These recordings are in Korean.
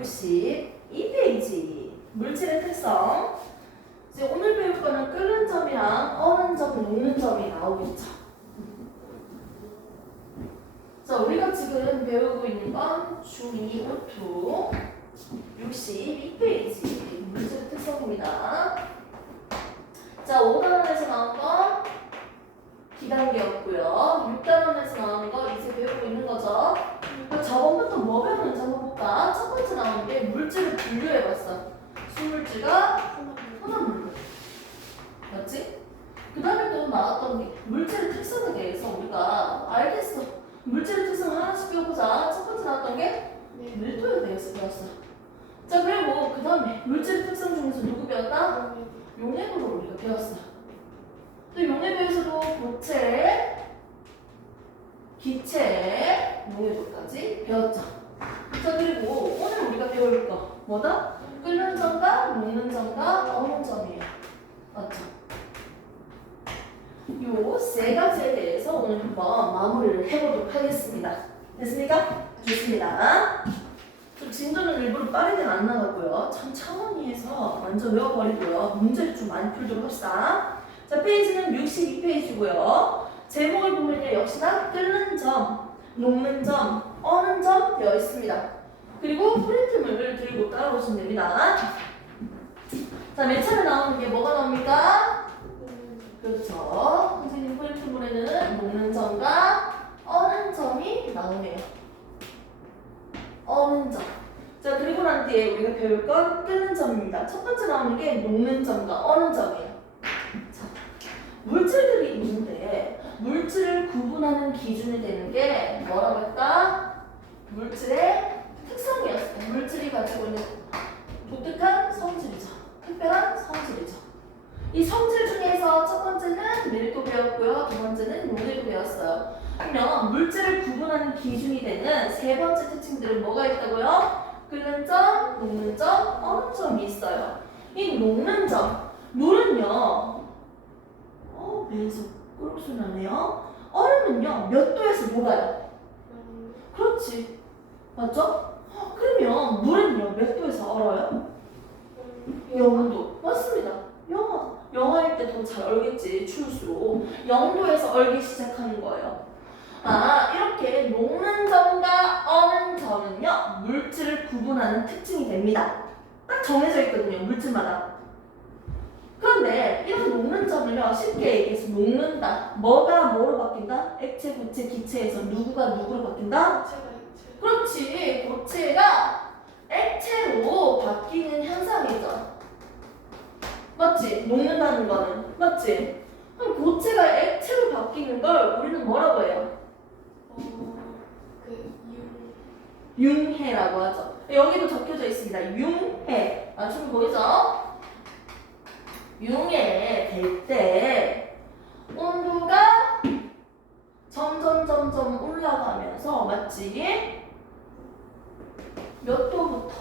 62페이지 물질의 특성. 이제 오늘 배울 거는 끓는 점이랑 어는 점, 녹는 점이 나오겠죠. 자, 우리가 지금 배우고 있는 건 중2 5투 62페이지 물질의 특성입니다. 자, 5단원에서 나온 건 기단계였고요. 6단원에서 나온 거 이제 배우고 있는 거죠. 저번부터 뭐 배웠는지 한번 볼까? 첫 번째 나온 게 물질을 분류해봤어. 수물질과 혼합물질. 맞지? 그 다음에 또 나왔던 게 물질의 특성에 대해서 우리가 알겠어. 물질의 특성을 하나씩 배워보자. 첫 번째 나왔던 게 밀도에 대해서 배웠어. 자, 그리고 그 다음에 물질의 특성 중에서 누구 배웠다? 용해도를 우리가 배웠어. 또 용해도에서도 고체, 기체, 용해도까지 배웠죠. 자, 그리고 오늘 우리가 배울 거 뭐다? 끓는 점과 녹는 점과 어는 점이에요. 맞죠? 요 세 가지에 대해서 오늘 한번 마무리를 해보도록 하겠습니다. 됐습니까? 좋습니다. 좀 진도는 일부러 빠르게는 안 나가고요. 천천히 해서 먼저 외워버리고요. 문제를 좀 많이 풀도록 합시다. 자, 페이지는 62페이지고요. 제목을 보면요. 역시나 끓는 점, 녹는 점, 어는 점 되어 있습니다. 그리고 프린트물을 들고 따라오시면 됩니다. 자, 맨 처음에 나오는 게 뭐가 나옵니까? 그렇죠. 선생님 프린트물에는 녹는 점과 어는 점이 나오네요. 어는 점. 자, 그리고 난 뒤에 우리가 배울 건 끓는 점입니다. 첫 번째 나오는 게 녹는 점과 어는 점이에요. 자, 물질들이 있는데 물질을 구분하는 기준이 되는 게 뭐라고 했다? 물질의 특성이었어요. 물질이 가지고 있는 독특한 성질이죠. 특별한 성질이죠. 이 성질 중에서 첫 번째는 밀도 배웠고요. 두 번째는 용해도 배웠어요. 그러면 물질을 구분하는 기준이 되는 세 번째 특징들은 뭐가 있다고요? 끓는 점, 녹는 점, 어는 점이 있어요. 이 녹는 점, 물은요. 배에서 꿀꿀 나네요. 얼음은요. 몇 도에서 녹아요? 그렇지. 맞죠? 그러면 물은요. 몇 도에서 얼어요? 0도. 맞습니다. 영하일 때 더 잘 얼겠지. 추울수록 0도에서 얼기 시작하는 거예요. 아, 이렇게 녹는 점과 어는 점은요. 물질을 구분하는 특징이 됩니다. 딱 정해져 있거든요. 물질마다. 그런데 이런 녹는 점을요. 쉽게 얘기해서 녹는다. 뭐가 뭐로 바뀐다? 액체, 고체, 기체에서 누구가 누구로 바뀐다? 그렇지. 고체가 액체로 바뀌는 현상이죠. 맞지? 녹는다는 거는. 맞지? 그럼 고체가 액체로 바뀌는 걸 우리는 뭐라고 해요? 융해라고 하죠. 여기도 적혀져 있습니다. 융해. 맞춤 보이죠? 융해 될 때 온도가 점점 올라가면서 맞지? 몇 도부터?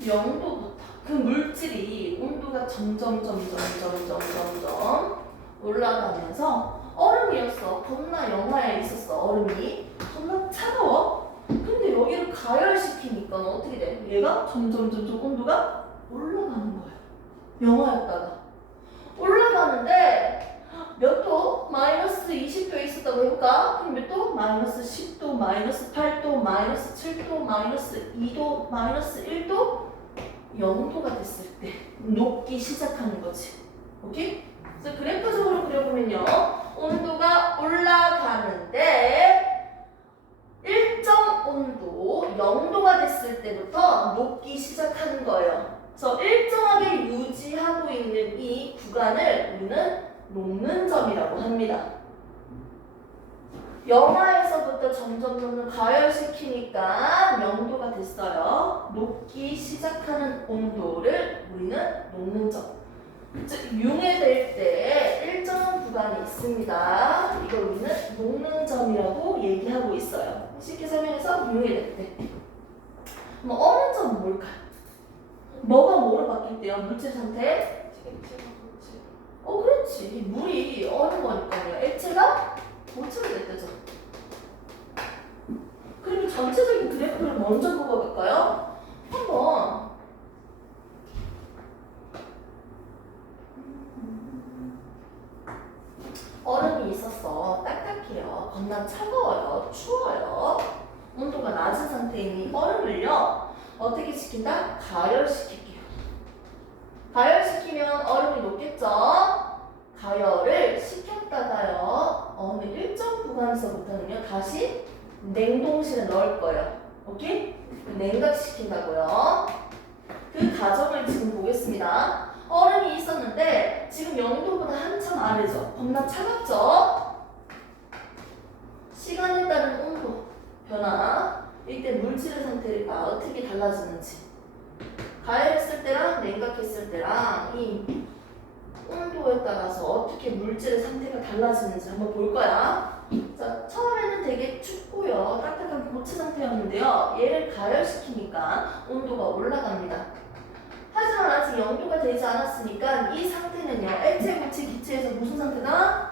0도부터. 그 물질이 온도가 점점 올라가면서 얼음이었어. 겁나 영하에 있었어. 얼음이 겁나 차가워. 근데 여기를 가열시키니까 어떻게 돼? 얘가 점점 온도가 올라가는 거야. 영하였다가 올라가는데 몇 도? 마이너스 20도에 있었다고 해볼까? 그럼 몇 도? 마이너스 10도, 마이너스 8도, 마이너스 7도, 마이너스 2도, 마이너스 1도? 0도가 됐을 때 녹기 시작하는 거지. 오케이? 그래서 그래프적으로 그려보면요. 온도가 올라가는데 일정 온도 0도가 됐을 때부터 녹기 시작하는 거예요. 그래서 일정하게 유지하고 있는 이 구간을 우리는 녹는 점이라고 합니다. 영하에서부터 점점 가열시키니까 0도가 됐어요. 녹기 시작하는 온도를 우리는 녹는 점. 즉 융해될 때 일정한 구간이 있습니다. 이걸 우리는 녹는 점이라고 얘기하고 있어요. 쉽게 설명해서 융해될 때. 그럼 어는 점은 뭘까요? 뭐가 뭐로 바뀔 때요? 물질 상태? 그렇지. 물이 얼은 거니까요. 액체가 고체가 됐죠. 그리고 전체적인 그래프를 먼저 보고 갈까요? 한번 있었어. 딱딱해요. 겁나 차가워요. 추워요. 온도가 낮은 상태에 있는 얼음을요. 어떻게 시킨다? 가열시킬게요. 가열시키면 얼음이 녹겠죠? 가열을 시켰다가요. 어느 일정 구간에서부터는요. 다시 냉동실에 넣을 거예요. 오케이? 냉각시킨다고요. 그 과정을 지금 보겠습니다. 얼음이 있었는데 지금 0도보다 한참 아래죠. 겁나 차갑죠? 시간에 따른 온도 변화. 이때 물질의 상태가 어떻게 달라지는지. 가열했을 때랑 냉각했을 때랑 이 온도에 따라서 어떻게 물질의 상태가 달라지는지 한번 볼 거야. 자, 처음에는 되게 춥고요. 따뜻한 고체 상태였는데요. 얘를 가열시키니까 온도가 올라갑니다. 하지만 아직 0도가 되지 않았으니까 이 상태는요. 액체, 고체, 기체에서 무슨 상태다?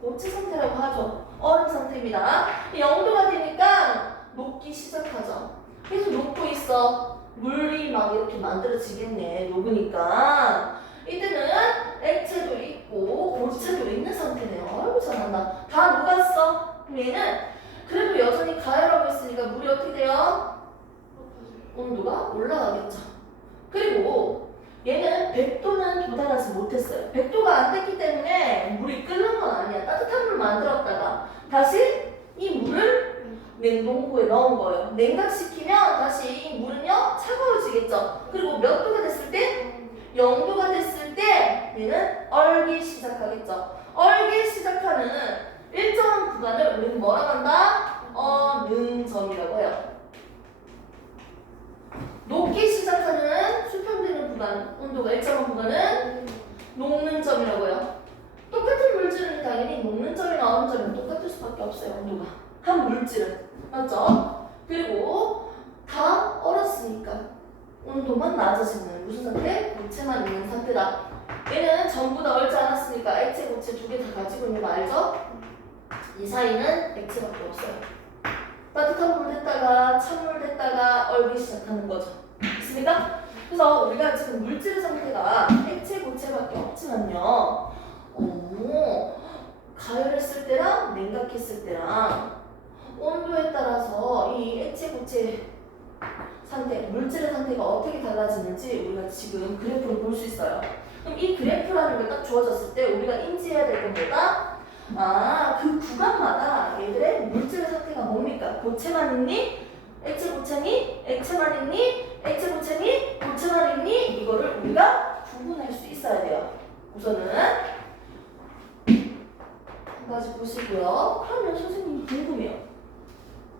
고체 상태라고 하죠. 얼음 상태입니다. 0도가 되니까 녹기 시작하죠. 계속 녹고 있어. 물이 막 이렇게 만들어지겠네. 녹으니까. 이때는 액체도 있고 고체도 있는 상태네요. 아이고 잘한다. 다 녹았어. 그럼 얘는 그래도 여전히 가열하고 있으니까 물이 어떻게 돼요? 온도가 올라가겠죠. 그리고 얘는 100도는 도달하지 못했어요. 100도가 안 됐기 때문에 물이 끓는 건 아니야. 따뜻한 물 만들었다가 다시 이 물을 냉동고에 넣은 거예요. 냉각시키면 다시 이 물은요 차가워지겠죠. 그리고 몇 도가 됐을 때? 0도가 됐을 때 얘는 얼기 시작하겠죠. 얼기 시작하는 일정한 구간을 우리는 뭐라고 한다? 어능점이라고 해요. 녹기 시작하는 수평되는 구간, 온도가 일정한 구간은 녹는 점이라고 해요. 똑같은 물질은 당연히 녹는 점이나 얼는 점은 똑같을 수밖에 없어요. 온도가 한 물질은 맞죠? 그리고 다 얼었으니까 온도만 낮아지는 무슨 상태? 고체만 있는 상태다. 얘는 전부 다 얼지 않았으니까 액체, 고체 두 개 다 가지고 있는 거 알죠? 이 사이는 액체밖에 없어요. 따뜻한 물 됐다가 찬물 됐다가 얼기 시작하는 거죠. 있습니까? 그래서 우리가 지금 물질의 상태가 액체, 고체밖에 없지만요. 가열했을 때랑 냉각했을 때랑 온도에 따라서 이 액체, 고체 상태, 물질의 상태가 어떻게 달라지는지 우리가 지금 그래프로 볼 수 있어요. 그럼 이 그래프라는 게 딱 주어졌을 때 우리가 인지해야 될 건 뭐다? 그 구간마다 얘들의 물질의 상태가 뭡니까? 고체만 있니? 액체 고체니? 액체만 있니? 액체 고체니? 고체만 있니? 이거를 우리가 구분할 수 있어야 돼요. 우선은 한 가지 보시고요. 그러면 선생님이 궁금해요.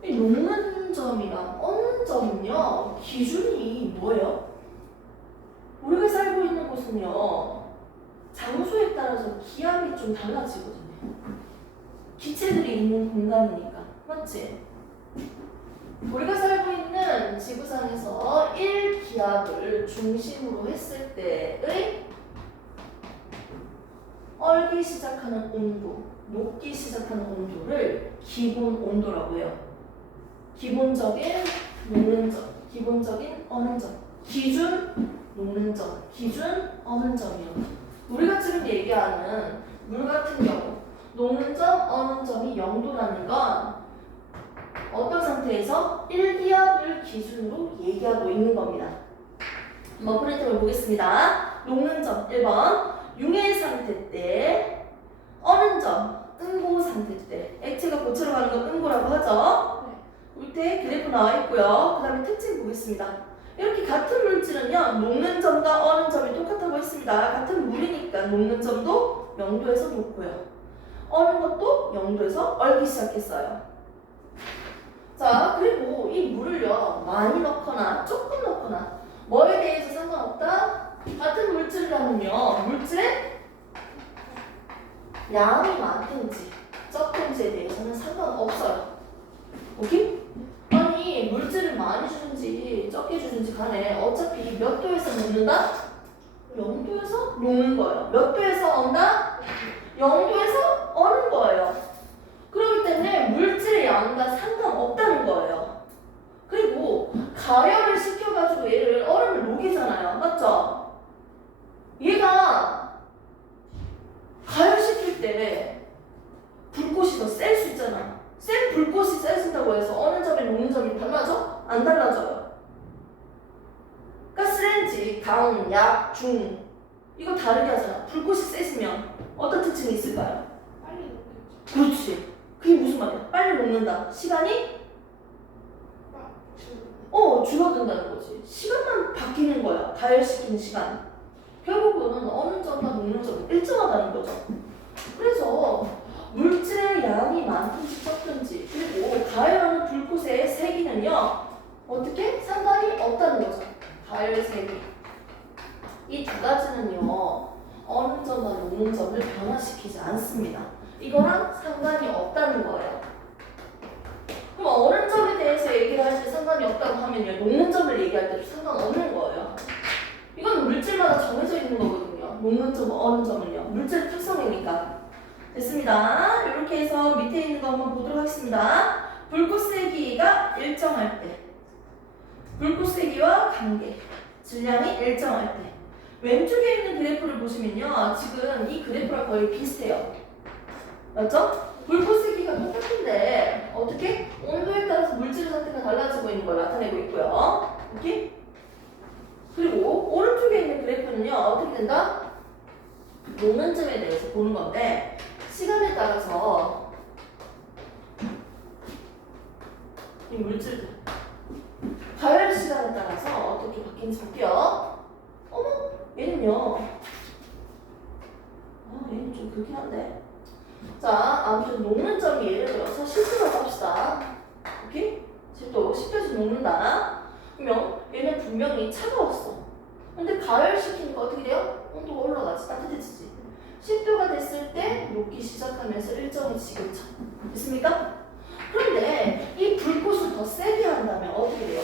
이 녹는 점이랑 얼는 점은요, 기준이 뭐예요? 우리가 살고 있는 곳은요, 장소에 따라서 기압이 좀 달라지거든요. 기체들이 있는 공간이니까. 맞지? 우리가 살고 있는 지구상에서 1기압을 중심으로 했을 때의 얼기 시작하는 온도, 녹기 시작하는 온도를 기본 온도라고 해요. 기본적인 녹는 점, 기본적인 어는 점, 기준 녹는 점, 기준 어는 점이요. 우리가 지금 얘기하는 물 같은 경우 녹는 점, 어는 점이 0도라는 건 어떤 상태에서 1기압을 기준으로 얘기하고 있는 겁니다. 한번 프린트를 보겠습니다. 녹는 점 1번 융해 상태 때, 어는 점 응고 상태 때. 액체가 고체로 가는 건 응고라고 하죠. 밑에 그래프 나와 있고요. 그 다음에 특징 보겠습니다. 이렇게 같은 물질은요, 녹는 점과 어는 점이 똑같다고 했습니다. 같은 물이니까 녹는 점도 0도에서 녹고요. 어는 것도 0도에서 얼기 시작했어요. 자, 그리고 이 물을요, 많이 넣거나 조금 넣거나 뭐에 대해서 상관없다? 같은 물질이라면요, 물질의 양이 많든지 적든지에 대해서는 상관없어요. 오케이? 아니, 물질을 많이 주든지 적게 주든지 간에 어차피 몇 도에서 녹는다? 0도에서 녹는 거예요. 몇 도에서 언다? 0도에서 어는 거예요. 그렇기 때문에 물질의 양과 상관없다는 거예요. 그리고 가열을 시켜가지고 얘를 얼음을 녹이잖아요. 맞죠? 얘가 가열시킬 때 생 불꽃이 세진다고 해서 어느 점이 녹는 점이 달라져? 안 달라져요. 가스레인지, 강, 약, 중 이거 다르게 하잖아. 불꽃이 세지면 어떤 특징이 있을까요? 빨리 녹겠죠. 그렇지. 그게 무슨 말이야? 빨리 녹는다. 시간이 줄어든다는 거지. 시간만 바뀌는 거야. 가열시키는 시간. 결국은 어느 점과 녹는 점이 일정하다는 거죠. 그래서 물질의 양이 많든지 적든지 그리고 가열하는 불꽃의 세기는요 어떻게? 상관이 없다는 거죠. 가열 세기 이 두 가지는요 어느 점과 녹는 점을 변화시키지 않습니다. 이거랑 상관이 없다는 거예요. 그럼 어느 점에 대해서 얘기를 할 때 상관이 없다고 하면요 녹는 점을 얘기할 때도 상관없는 거예요. 이건 물질마다 정해져 있는 거거든요. 녹는 점, 어느 점은요 물질의 특성이니까. 됐습니다. 이렇게 해서 밑에 있는 거 한번 보도록 하겠습니다. 불꽃 세기가 일정할 때, 불꽃 세기와 관계, 질량이 일정할 때. 왼쪽에 있는 그래프를 보시면요, 지금 이 그래프랑 거의 비슷해요. 맞죠? 불꽃 세기가 똑같은데 어떻게? 온도에 따라서 물질 상태가 달라지고 있는 걸 나타내고 있고요. 오케이? 그리고 오른쪽에 있는 그래프는요, 어떻게 된다? 녹는 점에 대해서 보는 건데. 시간에 따라서 이 물질들 가열 시간에 따라서 어떻게 바뀌는지 볼게요. 어머 얘는요 얘는 좀 그렇긴 한데 자 아무튼 녹는 점이 예를 들어서 10도라고 합시다. 오케이? 10도 10도에서 녹는다. 그러면 얘는 분명히 차가웠어. 근데 가열시키니까 어떻게 돼요? 온도가 올라가지 따뜻해지지. 10도가 됐을 때 녹기 시작하면서 일정히 지그쳐. 됐습니까? 그런데 이 불꽃을 더 세게 한다면 어떻게 돼요?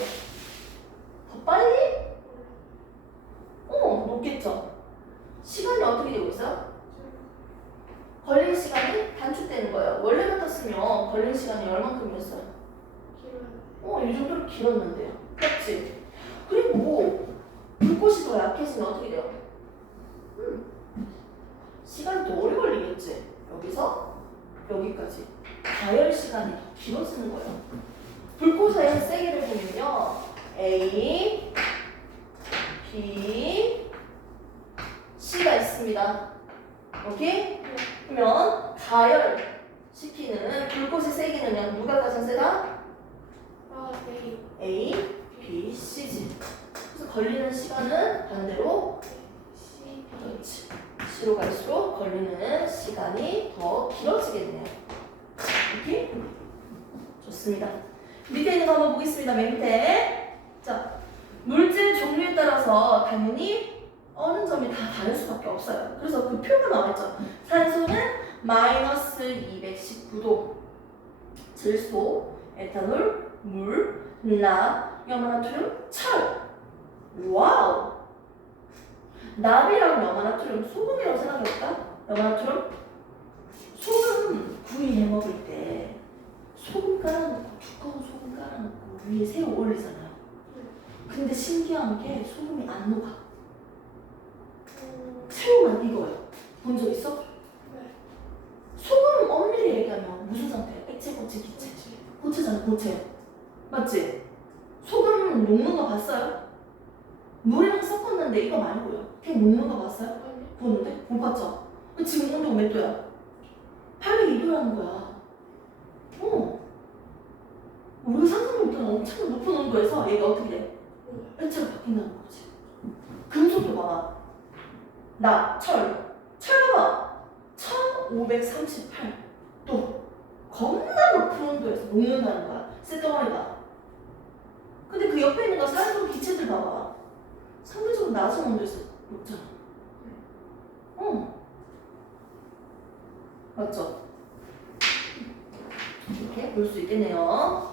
더 빨리? 녹겠죠. 시간이 어떻게 되고 있어요? 걸리는 시간이 단축되는 거예요. 원래 같았으면 걸리는 시간이 얼만큼이었어요? 이 정도로 길었는데요. 그렇지? 그리고 불꽃이 더 약해지면 어떻게 돼요? 시간이 더 오래 걸리겠지. 여기서 여기까지 가열 시간이 더 길어지는 거예요. 불꽃의 세기를 보면요, A, B, C가 있습니다. 오케이? 그러면 가열 시키는 불꽃의 세기는요, 누가 가장 세다? A, B, C지. 그래서 걸리는 시간은 반대로 그렇지. C로 갈수록 걸리는 시간이 더 길어지겠네요. 오케이? 좋습니다. 밑에 있는 거 한번 보겠습니다. 맨 밑에. 자, 물질 종류에 따라서 당연히 어느 점이 다 다를 수밖에 없어요. 그래서 그 표가 나와있죠. 산소는 마이너스 219도, 질소, 에탄올, 물, 납, 염화나트륨, 철. 와우! 납이랑 염화나트륨, 소금이라고 생각해볼까? 염화나트륨? 소금 구이 해 먹을 때 소금 깔아놓고 두꺼운 소금 깔아놓고 위에 새우 올리잖아요. 근데 신기한 게 소금이 안 녹아. 새우만 익어요. 본 적 있어? 네. 소금 엄밀히 얘기하면 무슨 상태? 액체, 고체, 기체. 고체잖아, 고체. 맞지? 소금 녹는 거 봤어요? 물이랑 섞었는데 이거 말고요. 그냥 녹는 거 봤어요? 보는데? 못 봤죠? 지금 온도가 몇 도야? 802도라는 거야. 우리가 상상을 못하는 엄청 높은 온도에서 얘가 어떻게 돼? 액체로 바뀐다는 거지. 금속도 봐봐. 납, 철. 철 봐봐. 1538도. 겁나 높은 온도에서 녹는다는 거야. 쇳덩어리가. 근데 그 옆에 있는 거 산소 기체들 봐봐. 상대적으로 낮은 온도에서 녹잖아. 맞죠? 이렇게 볼 수 있겠네요.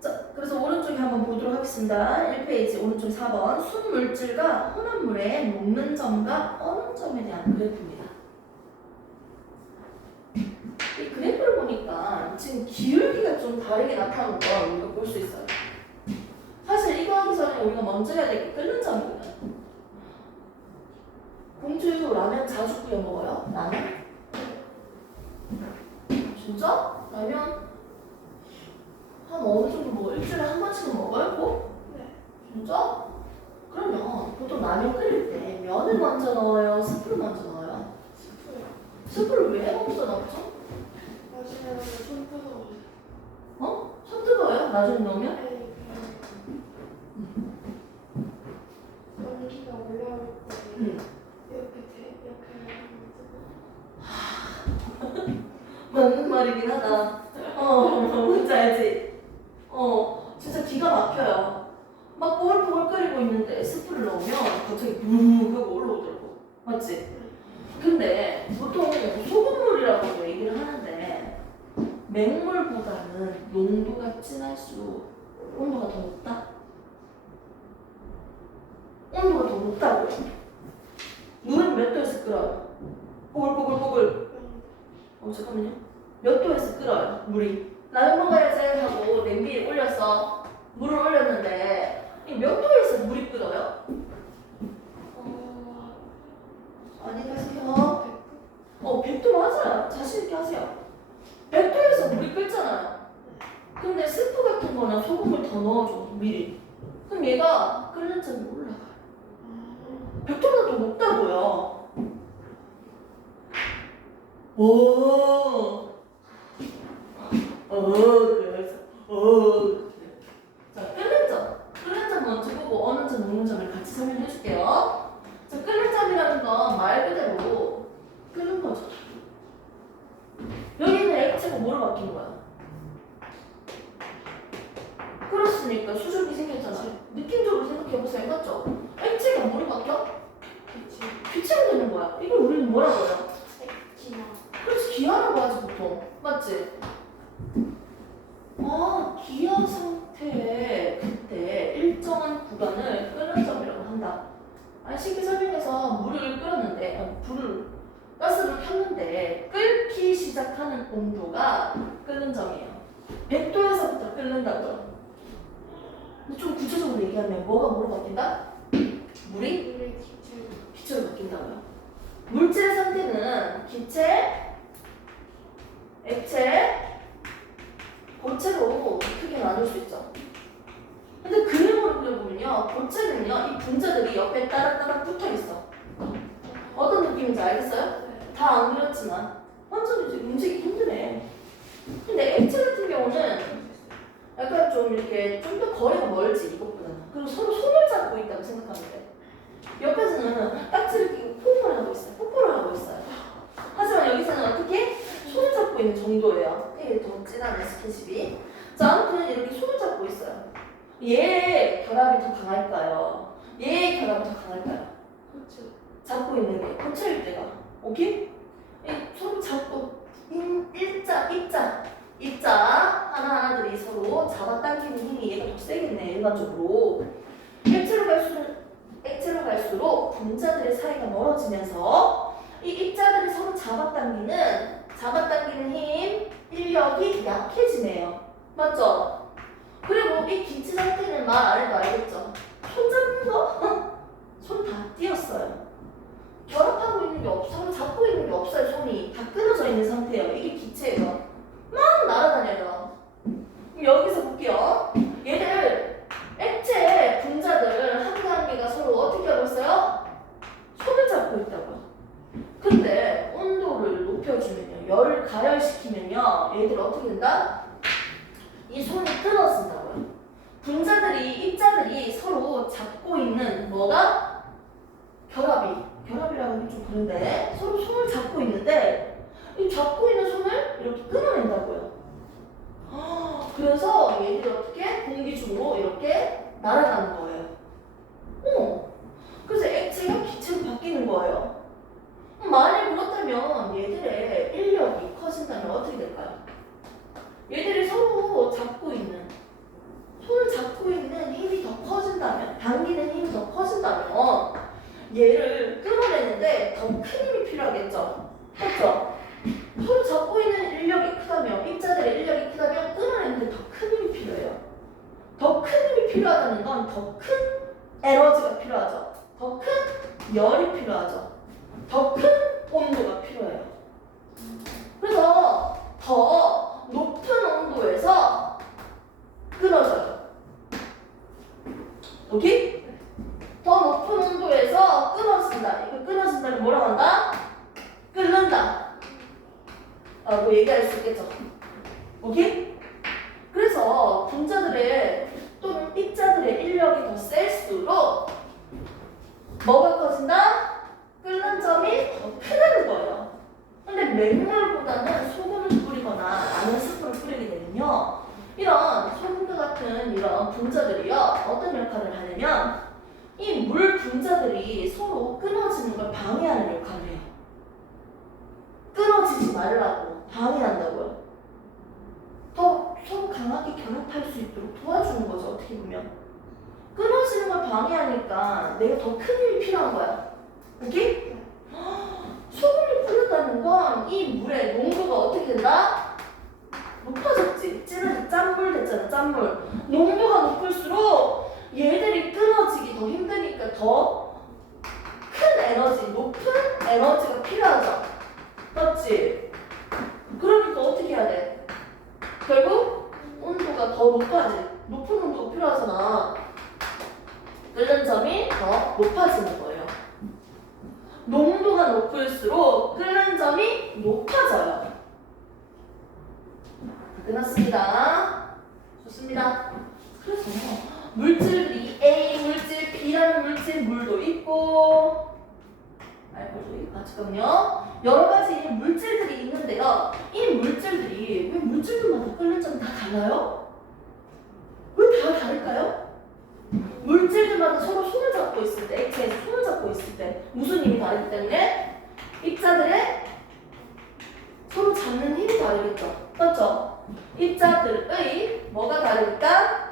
자, 그래서 오른쪽에 한번 보도록 하겠습니다. 1페이지 오른쪽 4번 순물질과 혼합물의 녹는 점과 어는 점에 대한 그래프입니다. 이 그래프를 보니까 지금 기울기가 좀 다르게 나타나는 걸 우리가 볼 수 있어요. 사실 이거 하기 전에 우리가 먼저 해야 될 게 끓는 점이거든. 공주 라면 자주 끓여 먹어요? 라면? 진짜? 라면 한 어느 정도 먹어? 일주일에 한 번씩은 먹어요? 꼭? 네. 진짜? 그러면 보통 라면 끓일 때 면을 먼저 넣어요? 스프를 먼저 넣어요? 스프요. 스프를 왜 먼저 넣죠? 마시멜로 손 뜨거워요. 어? 손 뜨거워요? 나중에 넣으면? 네. 연기가 올라올 때 응. 이렇게 뜨거워. 맞는 말이긴 하다. 뭔지 알지? 진짜 기가 막혀요. 막 뽀글뽀글 끓이고 있는데 스프를 넣으면 갑자기 부르르 하고 올라오더라고. 맞지? 근데 보통 소금물이라고 얘기를 하는데 맹물보다는 농도가 진할수록 온도가 더 높다? 온도가 더 높다고요. 물은 몇 도에서 끓어요? 뽀글뽀글뽀글. 잠깐만요. 몇 도에서 끓어요, 물이? 라면 먹어야지 하고 냄비에 올려서 물을 올렸는데 몇 도에서 물이 끓어요? 어디 가세요? 100도 맞아요. 자신 있게 하세요. 100도에서 물이 끓잖아요. 근데 스프 같은 거나 소금을 더 넣어줘, 미리. 그럼 얘가 끓는 점이 올라가요. 100도보다 더 높다고요. 오. 그래서 자, 끓는 점 먼저 보고 어느 점 녹는 점을 같이 설명해 줄게요. 자, 끓는 점이라는 건 말 그대로 끓는 거죠. 여기는 액체가 뭐로 바뀐 거야? 끓었으니까 수증기 생겼잖아. 느낌적으로 생각해 보세요, 맞죠? 액체가 뭐로 바뀌어? 기체가 되는 거야. 이걸 우리는 뭐라고 해요? 그렇지, 기하라고 하지 보통. 맞지? 기하 상태에 그때 일정한 구간을 끓는 점이라고 한다. 쉽게 설명해서 물을 끓였는데, 가스를 켰는데 끓기 시작하는 온도가 끓는 점이에요. 100도에서부터 끓는다고요. 근데 좀 구체적으로 얘기하면 뭐가 뭐로 바뀐다? 물이 기체로 바뀐다고요. 물질의 상태는 기체, 액체, 고체로 크게 나눌 수 있죠. 근데 그림으로 그려보면요, 고체는요, 이 분자들이 옆에 따닥따닥 붙어 있어. 어떤 느낌인지 알겠어요? 다 안 그렸지만 완전 이제 움직이기 힘드네. 근데 액체 같은 경우는 약간 좀 이렇게 좀 더 거리가 멀지, 이것보다는. 그리고 서로 손을 잡고 있다고 생각하면 돼. 옆에서는 딱지를 끼고 뽀뽀를 하고 있어요. 뽀뽀를 하고 있어요. 하지만 여기서는 어떻게? 손을 잡고 있는 정도예요. 이게 더 진하네, 스킨십이. 자, 아무튼 이렇게 손을 잡고 있어요. 얘의 결합이 더 강할까요? 얘의 결합이 더 강할까요? 그렇죠. 잡고 있는 게 고체일 때가. 오케이? 서로 잡고 입자 하나하나들이 서로 잡아당기는 힘이 얘가 더 세겠네, 일반적으로. 액체로 갈수록 분자들의 사이가 멀어지면서 이 입자들이 서로 잡아당기는 힘, 인력이 약해지네요. 맞죠? 그리고 이 기체 상태는 말 안 해도 알겠죠? 손 잡는 거? 손 다 띄었어요. 결합하고 있는 게 서로 잡고 있는 게 없어요. 손이 다 끊어져 있는 상태예요. 이게 기체예요. 막 날아다녀요. 그럼 여기서 볼게요. 얘들 액체 분자들 한 개 한 개가 서로 어떻게 하고 있어요? 손을 잡고 있다고요. 근데 온도를 높여주면요, 열을 가열시키면요, 얘들 어떻게 된다? 이 손이 끊어진다고요. 입자들이 서로 잡고 있는 뭐가? 결합이라고 하기 좀 그런데 서로 손을 잡고 있는데 이 잡고 있는 손을 이렇게 끊어낸다고요. 그래서 얘들이 어떻게? 공기 중으로 이렇게 날아가는 거예요. 그래서 액체가 기체로 바뀌는 거예요. 만약 그렇다면 얘들의 인력이 커진다면 어떻게 될까요? 얘들이 서로 손을 잡고 있는 힘이 더 커진다면, 당기는 힘이 더 커진다면 얘를 끌어내는데 더 큰 힘이 필요하겠죠? 그렇죠? 서로 잡고 있는 인력이 크다면, 입자들의 인력이 크다면 끌어내는데 더 큰 힘이 필요해요. 더 큰 힘이 필요하다는 건 더 큰 에너지가 필요하죠. 더 큰 열이 필요하죠. 더 큰 온도가 필요해요. 그래서 더 얘기할 수 있겠죠. 오케이? 그래서 분자들의 또는 입자들의 인력이 더 셀수록 뭐가 커진다? 끓는 점이 더 크다는 거예요. 근데 맹물보다는 소금을 뿌리거나 라면 스프를 뿌리게 되면요, 이런 소금과 같은 이런 분자들이요 어떤 역할을 하냐면 이 물 분자들이 서로 끊어지는 걸 방해하는 역할을 해요. 끊어지지 말라고 방해한다고요. 더 서로 강하게 결합할 수 있도록 도와주는 거죠. 어떻게 보면 끊어지는 걸 방해하니까 내가 더 큰 힘이 필요한 거야. 오케이? 소금을 뿌렸다는 건 이 물의 농도가 어떻게 된다? 높아졌지. 찌는 짠물 됐잖아. 짠물. 농도가 높을수록 얘들이 끊어지기 더 힘드니까 더 큰 에너지, 높은 에너지가 필요하죠. 맞지? 그러니까 어떻게 해야 돼? 결국 온도가 더 높아지. 높은 온도가 필요하잖아. 끓는 점이 더 높아지는 거예요. 농도가 높을수록 끓는 점이 높아져요. 끝났습니다. 좋습니다. 그래서 물질들이 A 물질, B라는 물질, 물도 있고 알코올도 있고, 잠깐만요. 여러 가지 물질들이 있는데요. 이 물질들이 왜 물질들마다 끓는 점이 다 달라요? 왜 다 다를까요? 물질들마다 서로 손을 잡고 있을 때, 액체에서 손을 잡고 있을 때 무슨 힘이 다르기 때문에 입자들의 서로 잡는 힘이 다르겠죠. 맞죠? 입자들의 뭐가 다르니까?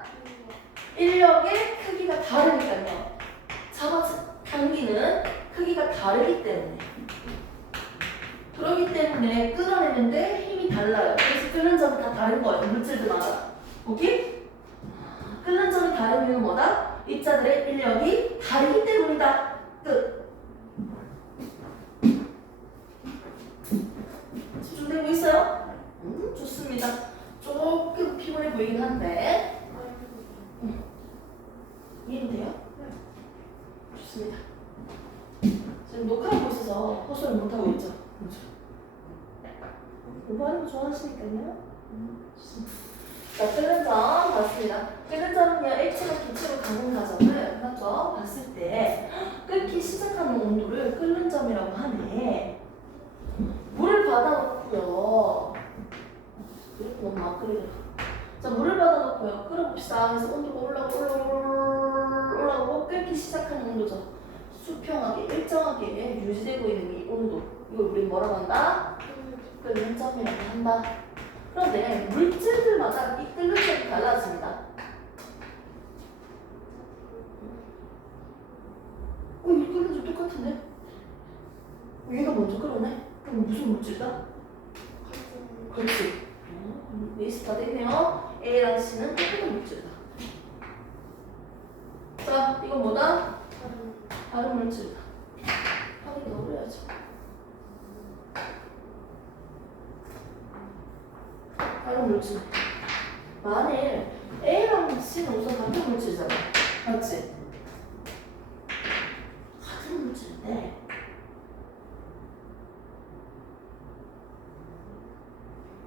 인력의 크기가 다르니까요. 당기는 크기가 다르기 때문에. 그렇기 때문에 끌어내는데 힘이 달라요. 그래서 끓는 점이 다 다른 거예요. 물질들마다. 오케이? 끓는 점이 다른 이유는 뭐다? 입자들의 인력이 다르기 때문이다. 끝. 집중되고 있어요? 좋습니다. 조금 피곤해 보이긴 한데 이해돼요? 네. 좋습니다. 지금 녹화하고 있어서 호소를 못하고 있죠? 그렇죠? 공부하는 거 좋아하시니까요. 좋습니다. 자, 끓는 점 봤습니다. 끓는 점은요, 액체가 기체로 가는 과정을 맞죠? 봤을 때 끓기 시작하는 온도를 끓는 점이라고 하네. 물을 받아놓고요. 이렇게 너무 막 끓이려. 자, 물을 받아놓고요. 끓여봅시다. 그래서 온도가 올라가고 끓기 시작하는 온도죠. 수평하게 일정하게 유지되고 있는 이 온도. 이걸 우리 뭐라고 한다? 끓는 점이라고 한다. 그런데 물질들마다 이 끓는 점이 달라집니다. 이 끓는 점 똑같은데? 얘가 먼저 끓었네? 그럼 무슨 물질이다? 그렇지. 베이스 다 됐네요. A랑 C는 똑같은 물질이다. 자, 이건 뭐다? 다른 물질이다. 확인 넣어버려야죠. 다른 물질. 만일 A랑 C는 우선 같은 물질이잖아. 맞지? 같은 물질인데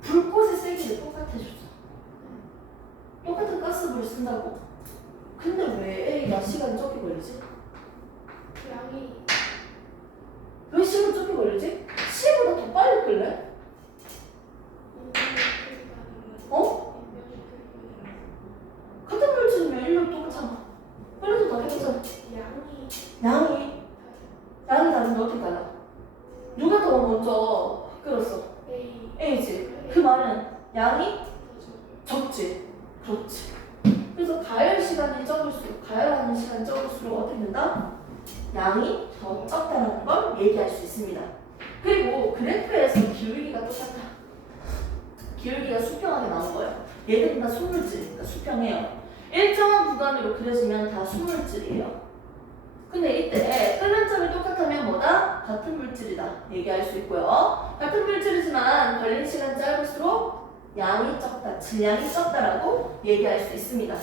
불꽃의 세기를 똑같아졌어. 똑같은 가스불을 쓴다고. 근데 왜 A가 시간이 적게 걸리지? 양이 왜 시간이 적게 걸리지? C보다 더 빨리 끓래? 어? 같은 물질이면 인력 똑같잖아. 그래도 더 해보자. 양이 다른데 어떻게 달라? 누가 더 먼저 끓었어? A지. 그 말은 양이 적지. 그렇지. 그래서 가열 시간이 적을수록, 가열하는 시간이 적을수록 어떻게 된다? 양이 더 적다는 걸 얘기할 수 있습니다. 그리고 그래프에서 기울기가 똑같아. 기울기가 수평하게 나온 거예요. 얘들은 다 소물질이니까 수평해요. 일정한 구간으로 그려지면 다 소물질이에요. 근데 이때 끓는 점이 똑같으면 뭐다? 같은 물질이다 얘기할 수 있고요. 같은 물질이지만 걸린 시간 짧을수록 양이 적다, 질량이 적다라고 얘기할 수 있습니다.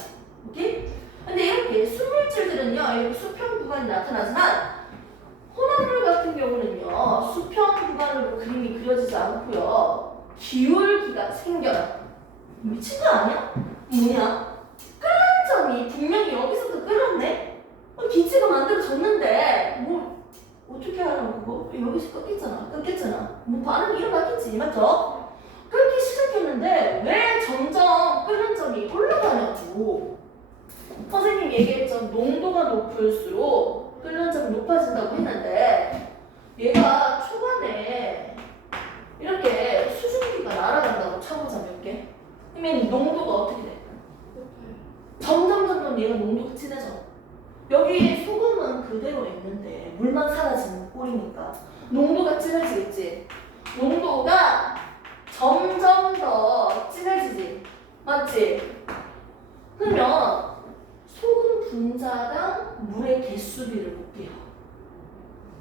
오케이? 근데 이렇게 수물질들은요, 이렇게 수평 구간이 나타나지만 혼합물 같은 경우는요, 수평 구간으로 그림이 그려지지 않고요. 기울기가 생겨요. 미친 거 아니야? 뭐냐? 끓는 점이 분명히 여기서도 끓었네? 기체가 만들어졌는데 뭐 어떻게 하라고 그거? 여기서 끓겠잖아. 뭐 반응이 일어났겠지, 맞죠? 끓기 시작했는데 왜 점점 끓는 점이 올라가냐고. 선생님이 얘기했죠. 농도가 높을수록 끓는 점이 높아진다고 했는데 얘가 초반에 이렇게 수증기가 날아간다고 쳐보자 몇 개. 그러면 농도가 어떻게 돼? 점점 얘가 농도가 진해져. 여기 소금은 그대로 있는데 물만 사라지는 꼴이니까 농도가 진해지겠지. 농도가 점점 더 진해지지. 맞지? 그러면 소금 분자당 물의 개수비를 볼게요.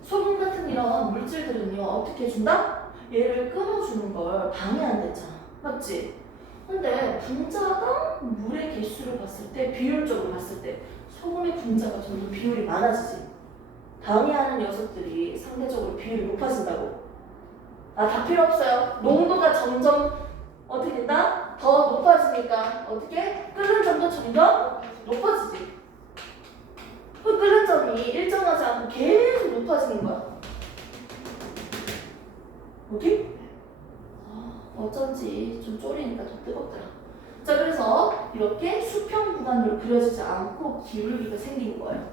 소금 같은 이런 물질들은요 어떻게 해준다? 얘를 끊어주는 걸 방해한댔잖아. 맞지? 근데 분자당 물의 개수를 봤을 때 비율적으로 봤을 때 소금의 분자가 점점 비율이 많아지지. 방해하는 녀석들이 상대적으로 비율이 높아진다고. 다 필요 없어요. 농도가 점점 어떻게 된다? 더 높아지니까 어떻게? 끓는 점도 점점 높아지지. 그 끓는 점이 일정하지 않고 계속 높아지는 거야. 어디? 어쩐지 좀 졸이니까 더 뜨겁더라. 자, 그래서 이렇게 수평 구간으로 그려지지 않고 기울기가 생기는 거예요.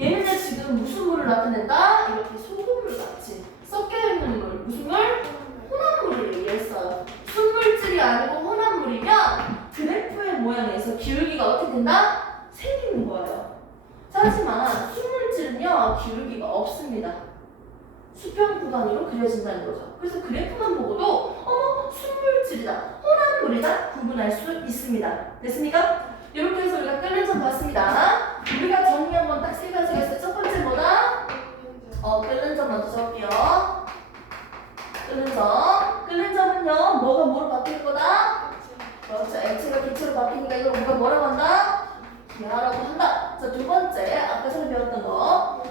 얘네들 지금 무슨 물을 나타낸다? 이렇게 소금물 같이 섞여있는 물. 무슨 물? 혼합물을 얘기했어요. 순물질이 아니고 혼합물이면 그래프의 모양에서 기울기가 어떻게 된다? 생기는 거예요. 하지만 순물질은요 기울기가 없습니다. 수평 구간으로 그려진다는 거죠. 그래서 그래프만 보고도 순물질이다, 혼합물이다 구분할 수 있습니다. 됐습니까? 이렇게 해서 우리가 끓는 점 봤습니다. 우리가 정리 한번 딱 세 가지가 있어요. 첫 번째 뭐다? 끓는 점 먼저 적을게요. 끓는 점은요 뭐가 뭐로 바뀔 거다? 그렇죠. 액체가 기체로 바뀌니까 이걸 우리가 뭐라고 한다? 기하라고 한다. 자, 두 번째 아까 전에 배웠던 거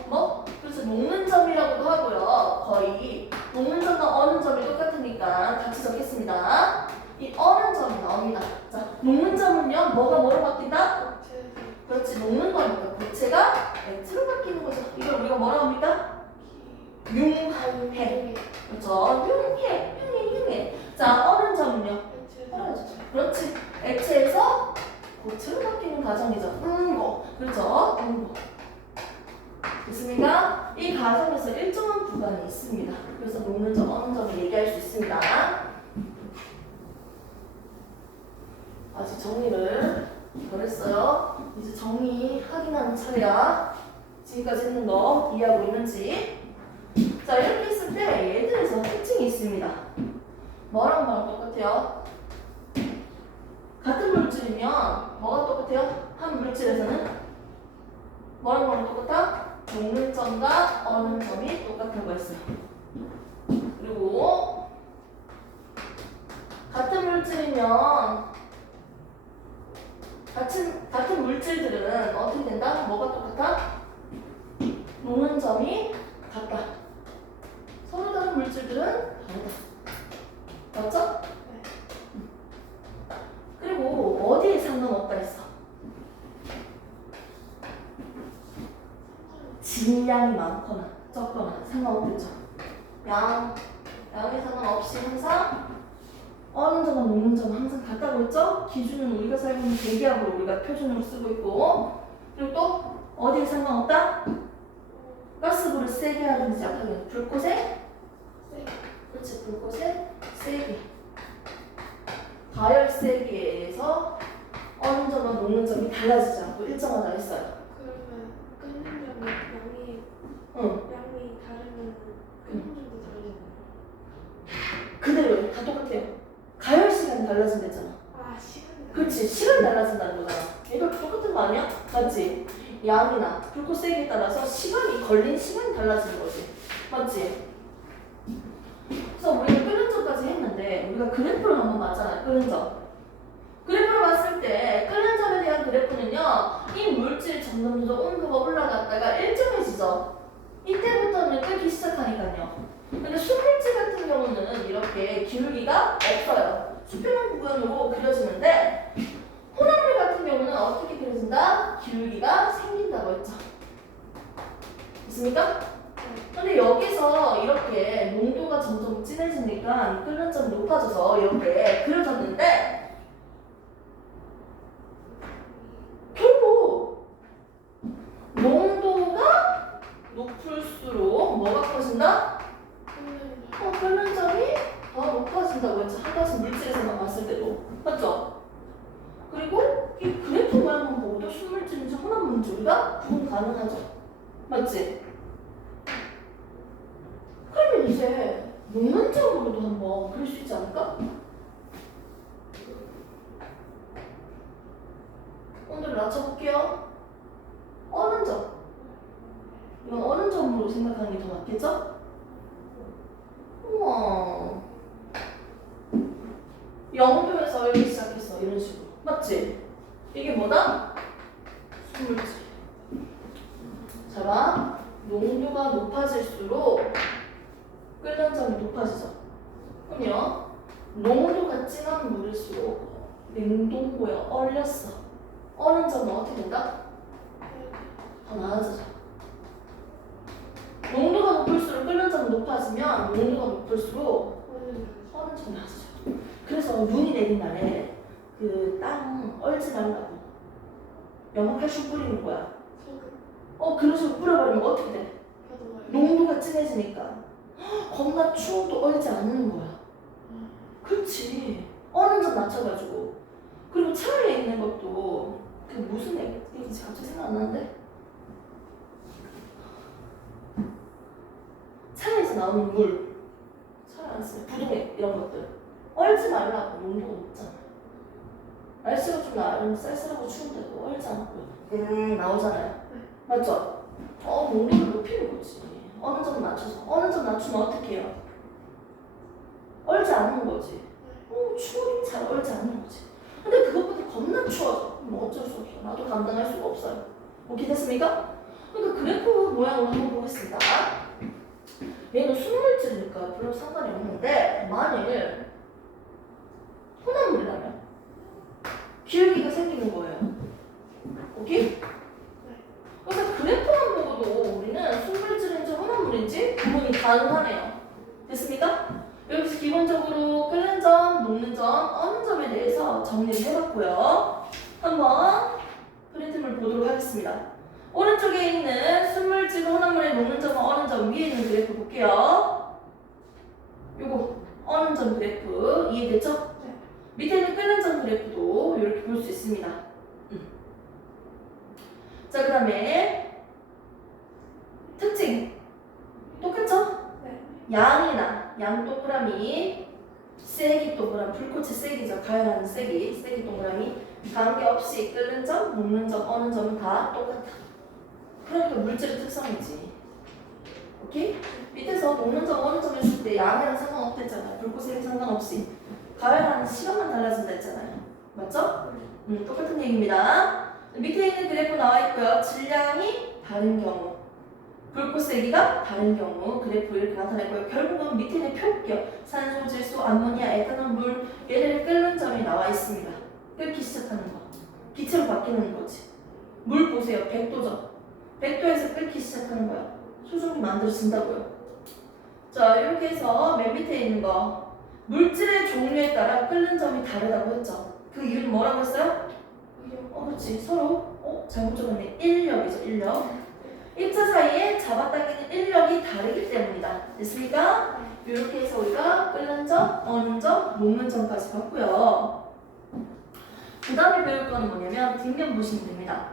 그래서 녹는 점이라고도 하고요. 거의 녹는 점과 어는 점이 똑같으니까 같이 적겠습니다. 이 어는 점이 나옵니다. 자, 녹는 점은요 뭐가 뭐로 바뀐다? 그렇지, 녹는 거니까 고체가 액체로 바뀌는 거죠. 이걸 우리가 뭐라고 합니까? 융해. 그렇죠. 융해. 자, 어는 점은요? 그렇지. 액체에서 고체로 바뀌는 과정이죠. 그렇죠. 됐습니까? 이 과정에서 일정한 구간이 있습니다. 그래서 녹는 점, 어는 점을 얘기할 수 있습니다. 아직 정리를 덜 했어요. 이제 정리 확인하는 차례야. 지금까지 했는 거 이해하고 있는지. 자, 이렇게 했을 때 얘들에서 특징이 있습니다. 뭐랑 똑같아요? 같은 물질이면 뭐가 똑같아요? 한 물질에서는 뭐랑 똑같아? 녹는 점과 어는 점이 똑같다고 했어요. 그리고 같은 물질이면 같은 물질들은 어떻게 된다? 뭐가 똑같아? 녹는 점이 같다. 서로 다른 물질들은 다르다. 맞죠? 그리고 어디에 상관없다 했어? 질량이 많거나 적거나 상관없겠죠. 양에 상관없이 항상 어는 점과 녹는 점은 항상 같다고 했죠? 기준은 우리가 살고 있는 대기압으로 우리가 표준으로 쓰고 있고, 그리고 또 어디에 상관없다? 가스불을 세게 하든지 약하게. 불꽃에? 그렇지, 불꽃에 세게. 가열 세기에서 어는 점과 녹는 점이 달라지지 않고 일정하다 했어요. 그러면 끓는 점이 양이 다르면 끓는 점도 다르잖아요. 그대로 다 똑같아요. 가열 시간이 달라진댔잖아. 시간이 그렇지, 시간이 달라진다는 거잖아. 이거 똑같은 거 아니야? 맞지? 양이나 불꽃 세기에 따라서 걸린 시간이 달라지는 거지. 맞지? 그래서 우리가 끓는 점까지 했는데 우리가 그래프를 한번 봤잖아요. 끓는 점. 그래프를 봤을 때 끓는 점에 대한 그래프는요, 이 물질 점점 온도가 올라갔다가 일정해지죠. 이때부터는 끓기 시작하니까요. 근데 수물질 같은 경우는 이렇게 기울기가 없어요. 수평형 구간으로 그려지는데 혼합물 같은 경우는 어떻게 그려진다? 기울기가 생긴다고 했죠. 있습니까? 근데 여기서 이렇게 농도가 점점 진해지니까 끓는 점이 높아져서 이렇게 그려졌는데 결국 농도가 높을수록 뭐가 커진다? 끓는 점이 더 높아진다고 했죠. 한 가지 물질에서만 봤을 때도. 맞죠? 그리고 이 그래프 모양만 보고도 순물질인지 혼합물인지 우리가 구분 가능하죠. 맞지? 그러면 이제 논문적으로도 한번 그릴 수 있지 않을까? 온도를 낮춰볼게요. 어느 점? 이건 어느 점으로 생각하는 게 더 맞겠죠? 우와. 0도에서 여기 시작했어. 이런 식으로. 맞지? 이게 뭐다? 순물질. 자, 봐. 농도가 높아질수록 끓는 점이 높아지죠. 그럼요. 농도가 진한 물일수록 냉동고에 얼렸어. 얼은 점은 어떻게 된다? 더 나아지죠. 농도가 높을수록 끓는 점이 높아지면 농도가 높을수록 얼은 점이 낮아져. 그래서 눈이 내린 날에 그 땅 얼지 말라고 염화칼슘 뿌리는 거야. 그런 식으로 뿌려버리면 어떻게 돼? 농도가 진해지니까 겁나 추워도 얼지 않는 거야. 그렇지. 어느 점 낮춰가지고. 그리고 차에 있는 것도 그 무슨 얘기지 갑자기 생각 안 나는데? 차에서 나오는 물, 차에 안 쓰는 부동액 이런 것들 얼지 말라고. 농도가 높잖아. 날씨가 좀 나름 쌀쌀하고 추운데도 얼지 않고 나오잖아요. 맞죠? 농도를 높이는 거지. 어느 점 낮춰서. 어느 점 낮추면 어떻게 해요? 얼지 않는 거지. 추우니 잘 얼지 않는 거지. 근데 그것보다 겁나 추워져. 뭐 어쩔 수 없어. 나도 감당할 수가 없어요. 오케이 됐습니까? 그러니까 그래프 모양으로 한번 보겠습니다. 얘는 순물질이니까 별로 상관이 없는데 만일 혼합물이라면 기울기가 생기는 거예요. 오케이? 그래서 그래프만 보고도 우리는 순물질인지 혼합물인지 구분이 가능하네요. 됐습니까? 여기서 기본적으로 끓는 점, 녹는 점, 어는 점에 대해서 정리를 해봤고요. 한번 프린트물 보도록 하겠습니다. 오른쪽에 있는 순물질, 혼합물의 녹는 점, 어는 점 위에 있는 그래프 볼게요. 요거 어는 점 그래프 이해됐죠? 네. 밑에 있는 끓는 점 그래프도 이렇게 볼 수 있습니다. 자, 그 다음에 특징 똑같죠? 네. 양이나 양 동그라미, 세기 동그라미, 불꽃의 세기죠. 가열하는 세기 동그라미 관계없이 끓는 점, 녹는 점, 어는 점은 다 똑같아. 그러니까 물질의 특성이지. 오케이? 밑에서 녹는 점, 어는 점 했을 때 양이랑 상관없댔잖아요. 불꽃 세기 상관없이 가열하는 시간만 달라진다 했잖아요. 맞죠? 똑같은 얘기입니다. 밑에 있는 그래프 나와 있고요. 질량이 다른 경우, 불꽃 세기가 다른 경우 그래프 이렇게 나타내고요. 결국은 밑에 있는 표기요. 산소, 질소, 암모니아, 에탄올, 물 얘네를 끓는 점이 나와 있습니다. 끓기 시작하는 거. 기체로 바뀌는 거지. 물 보세요. 100도죠. 100도에서 끓기 시작하는 거야. 수증기 만들어진다고요. 자, 이렇게 해서 맨 밑에 있는 거 물질의 종류에 따라 끓는 점이 다르다고 했죠. 그 이유는 뭐라고 했어요? 그렇지. 서로 잘못 적었네. 인력이죠. 인력. 입자 사이에 잡아당기는 인력이 다르기 때문이다. 됐습니까? 이렇게 해서 우리가 끓는 점, 어는 점, 녹는 점까지 봤고요. 그 다음에 배울 거는 뭐냐면 뒷면 보시면 됩니다.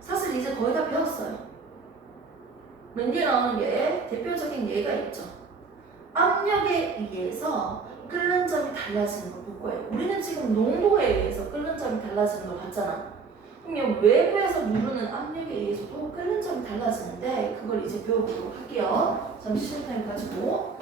사실 이제 거의 다 배웠어요. 맨 뒤에 나오는 게 대표적인 예가 있죠. 압력에 의해서 끓는 점이 달라지는 걸 볼 거예요. 우리는 지금 농도에 의해서 끓는 점이 달라지는 걸 봤잖아. 그럼 외부에서 누르는 압력에 의해서도 끓는 점이 달라지는데 그걸 이제 배워보도록 할게요. 잠시 시간 타임 가지고.